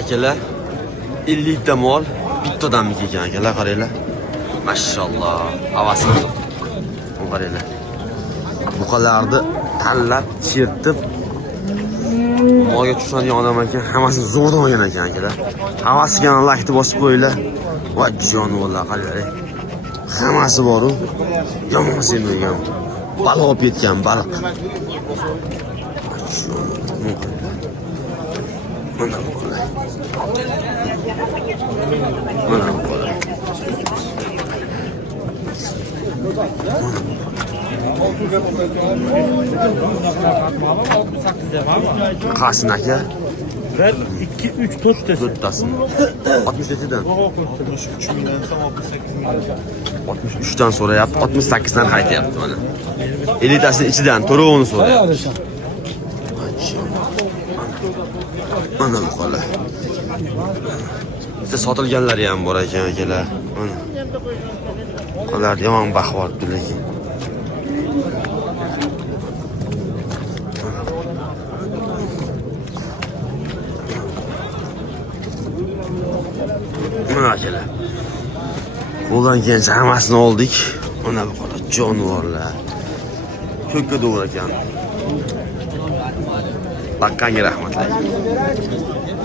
akalar 50 ta mol bitta odamniki ekan akalar, qaranglar. Mashalloh, havasini qaranglar. Buqalarni tanlab, chertib molga tushadigan odam ekan, hammasini zo'rdan olgan ekan akalar. Havasiga lakni bosib qo'yinglar. Voy jonivorlar, qaranglar. Hammasi bor-ku. Yomon sevmagan. Baliq olib ketgan, baliq. Mana bu qolay. Mana bu qolay. Qasin aka? 1, 2, 3, 4 desin. 4 tasini. 67 dan. 63 milyon, 68 milyon. 63 dan so'rayapti, 68 dan qaytyapti mana. 50 tasini ichidan to'rovini so'rayapti. Mana bu qolay. Bizda sotilganlari ham bor ekan akalar. Mana. Ular yomon baxvordi lekin. Mana akalar. Qo'ldan kelsa hammasini oldik. Mana bu qolay jonivorlar. Ko'kka doğru ekan. Baqqanga rahmatlar.